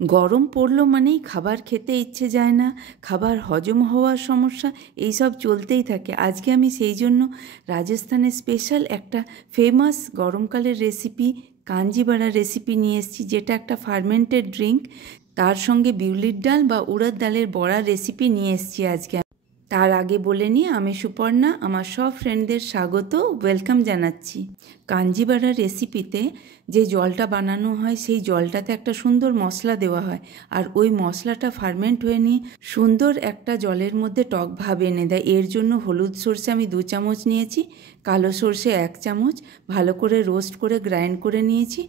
গরম পড়লো মানেই খাবার খেতে ইচ্ছে যায় না, খাবার হজম হওয়ার সমস্যা, এইসব চলতেই থাকে। আজকে আমি সেই জন্য রাজস্থানের স্পেশাল একটা ফেমাস গরমকালের রেসিপি কাঞ্জিবাড়া রেসিপি নিয়ে এসেছি, যেটা একটা ফার্মেন্টেড ড্রিঙ্ক। তার সঙ্গে বিউলির ডাল বা উড়দ ডালের বড়া রেসিপি নিয়ে এসেছি আজকে। তার আগে বলে নিই, আমি সুপর্ণা, আমার সব ফ্রেন্ডদের স্বাগত, ওয়েলকাম জানাচ্ছি। কাঞ্জিবাড়া রেসিপিতে যে জলটা বানানো হয় সেই জলটাতে একটা সুন্দর মশলা দেওয়া হয়, আর ওই মশলাটা ফার্মেন্ট হয়ে নিয়ে সুন্দর একটা জলের মধ্যে টক ভাব এনে দেয়। এর জন্য হলুদ সর্ষে আমি 2 চামচ নিয়েছি, কালো সর্ষে 1 চামচ ভালো করে রোস্ট করে গ্রাইন্ড করে নিয়েছি,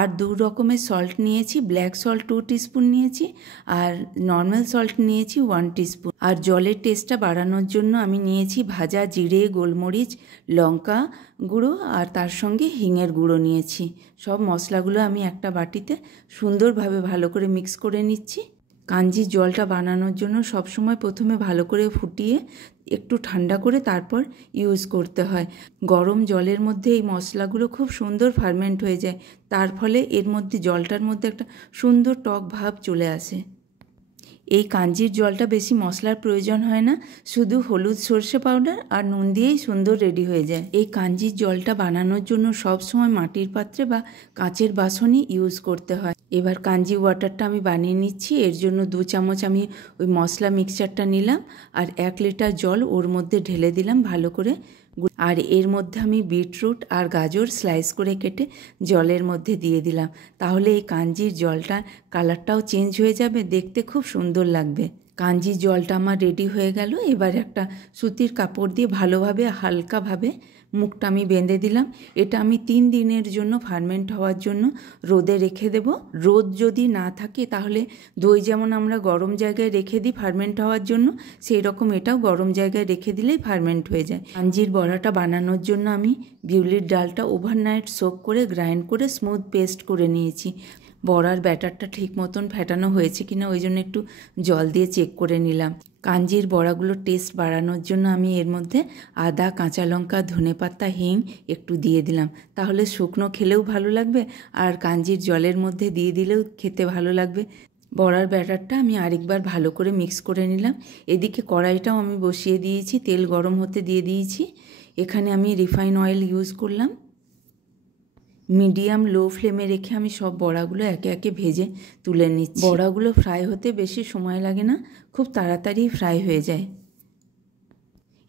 আর 2 রকমের সল্ট নিয়েছি। ব্ল্যাক সল্ট 2 টিস্পুন নিয়েছি, আর নর্মাল সল্ট নিয়েছি 1 টিস্পুন। আর জলের টেস্টটা বাড়ানোর জন্য আমি নিয়েছি ভাজা জিরে, গোলমরিচ, লঙ্কা গুঁড়ো, আর তার সঙ্গে হিঙের গুঁড়ো নিয়েছি। সব মশলাগুলো আমি একটা বাটিতে সুন্দরভাবে ভালো করে মিক্স করে নিচ্ছি। কাঞ্জির জলটা বানানোর জন্য সবসময় প্রথমে ভালো করে ফুটিয়ে একটু ঠান্ডা করে তারপর ইউজ করতে হয়। গরম জলের মধ্যে এই মশলাগুলো খুব সুন্দর ফার্মেন্ট হয়ে যায়, তার ফলে এর মধ্যে জলটার মধ্যে একটা সুন্দর টক ভাব চলে আসে। এই কাঞ্জির জলটা বেশি মশলার প্রয়োজন হয় না, শুধু হলুদ, সর্ষে পাউডার আর নুন দিয়েই সুন্দর রেডি হয়ে যায়। এই কাঞ্জির জলটা বানানোর জন্য সবসময় মাটির পাত্রে বা কাঁচের বাসনই ইউজ করতে হয়। এবার কাঞ্জি ওয়াটারটা আমি বানিয়ে নিচ্ছি। এর জন্য 2 চামচ আমি ওই মশলা মিক্সচারটা নিলাম, আর 1 লিটার জল ওর মধ্যে ঢেলে দিলাম ভালো করে। আর এর মধ্যে আমি বিটরুট আর গাজর স্লাইস করে কেটে জলের মধ্যে দিয়ে দিলাম। তাহলে এই কাঞ্জির জলটা কালারটাও চেঞ্জ হয়ে যাবে, দেখতে খুব সুন্দর লাগবে। কাঞ্জির জলটা আমার রেডি হয়ে গেল। এবার একটা সুতির কাপড় দিয়ে ভালোভাবে হালকাভাবে মুখটা আমি বেঁধে দিলাম। এটা আমি 3 দিনের জন্য ফার্মেন্ট হওয়ার জন্য রোদে রেখে দেব। রোদ যদি না থাকে তাহলে দই যেমন আমরা গরম জায়গায় রেখে দিই ফার্মেন্ট হওয়ার জন্য, সেই রকম এটাও গরম জায়গায় রেখে দিলেই ফার্মেন্ট হয়ে যায়। কাঞ্জির বড়াটা বানানোর জন্য আমি বিউলির ডালটা ওভারনাইট সোক করে গ্রাইন্ড করে স্মুথ পেস্ট করে নিয়েছি। বড়ার ব্যাটারটা ঠিক মতন ফেটানো হয়েছে কিনা ওই জন্য একটু জল দিয়ে চেক করে নিলাম। কাঞ্জির বড়াগুলোর টেস্ট বাড়ানোর জন্য আমি এর মধ্যে আদা, কাঁচা লঙ্কা, ধনেপাতা, হিং একটু দিয়ে দিলাম। তাহলে শুকনো খেলেও ভালো লাগবে, আর কাঞ্জির জলের মধ্যে দিয়ে দিলেও খেতে ভালো লাগবে। বড়ার ব্যাটারটা আমি আরেকবার ভালো করে মিক্স করে নিলাম। এদিকে কড়াইটাও আমি বসিয়ে দিয়েছি, তেল গরম হতে দিয়ে দিয়েছি। এখানে আমি রিফাইন অয়েল ইউজ করলাম। মিডিয়াম লো ফ্লেমে রেখে আমি সব বড়াগুলো একে একে ভেজে তুলে নিচ্ছি। বড়াগুলো ফ্রাই হতে বেশি সময় লাগে না, খুব তাড়াতাড়ি ফ্রাই হয়ে যায়।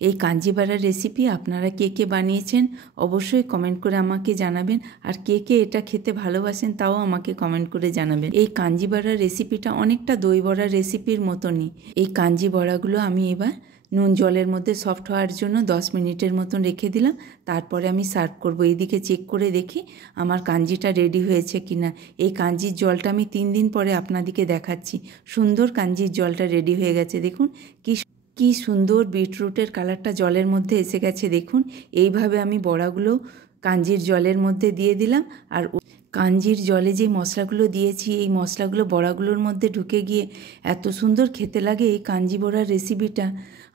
এই কাঞ্জিবাড়ার রেসিপি আপনারা কে কে বানিয়েছেন অবশ্যই কমেন্ট করে আমাকে জানাবেন, আর কে কে এটা খেতে ভালোবাসেন তাও আমাকে কমেন্ট করে জানাবেন। এই কাঞ্জিবাড়ার রেসিপিটা অনেকটা দই বড়ার রেসিপির মতনই। এই কাঞ্জি বড়াগুলো আমি এবার নুন জলের মধ্যে সফট হওয়ার জন্য 10 মিনিটের মতন রেখে দিলাম। তারপরে আমি সার্ভ করব। এইদিকে চেক করে দেখি আমার কাঞ্জিটা রেডি হয়েছে কিনা। এই কাঞ্জির জলটা আমি 3 দিন পরে আপনাদেরকে দেখাচ্ছি। সুন্দর কাঞ্জির জলটা রেডি হয়ে গেছে, দেখুন কি সুন্দর বিটরুটের কালারটা জলের মধ্যে এসে গেছে। দেখুন এইভাবে আমি বড়াগুলো কাঞ্জির জলের মধ্যে দিয়ে দিলাম, আর কাঞ্জির জলে যে মশলাগুলো দিয়েছি এই মশলাগুলো বড়াগুলোর মধ্যে ঢুকে গিয়ে এত সুন্দর খেতে লাগে। এই কাঞ্জি বড়ার রেসিপিটা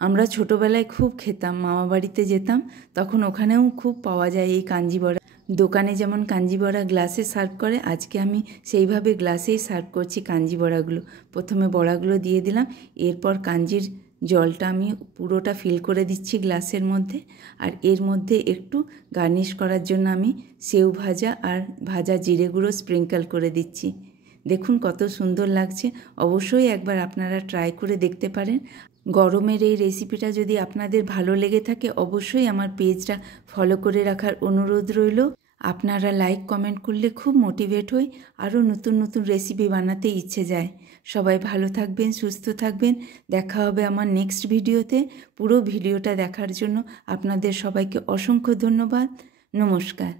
আমরা ছোটোবেলায় খুব খেতাম, মামা বাড়িতে যেতাম তখন ওখানেও খুব পাওয়া যায় এই কাঞ্জি বড়া। দোকানে যেমন কাঞ্জি বড়া গ্লাসে সার্ভ করে, আজকে আমি সেইভাবে গ্লাসেই সার্ভ করছি কাঞ্জি বড়াগুলো। প্রথমে বড়াগুলো দিয়ে দিলাম, এরপর কাঞ্জির জলটা আমি পুরোটা ফিল করে দিচ্ছি গ্লাসের মধ্যে, আর এর মধ্যে একটু গার্নিশ করার জন্য আমি সেউ ভাজা আর ভাজা জিরে গুঁড়ো স্প্রিঙ্কল করে দিচ্ছি। দেখুন কত সুন্দর লাগছে। অবশ্যই একবার আপনারা ট্রাই করে দেখতে পারেন। গরমের এই রেসিপিটা যদি আপনাদের ভালো লেগে থাকে অবশ্যই আমার পেজটা ফলো করে রাখার অনুরোধ রইল। আপনারা লাইক কমেন্ট করলে খুব মোটিভেট হই, আরও নতুন নতুন রেসিপি বানাতে ইচ্ছে যায়। সবাই ভালো থাকবেন, সুস্থ থাকবেন। দেখা হবে আমার নেক্সট ভিডিওতে। পুরো ভিডিওটা দেখার জন্য আপনাদের সবাইকে অসংখ্য ধন্যবাদ। নমস্কার।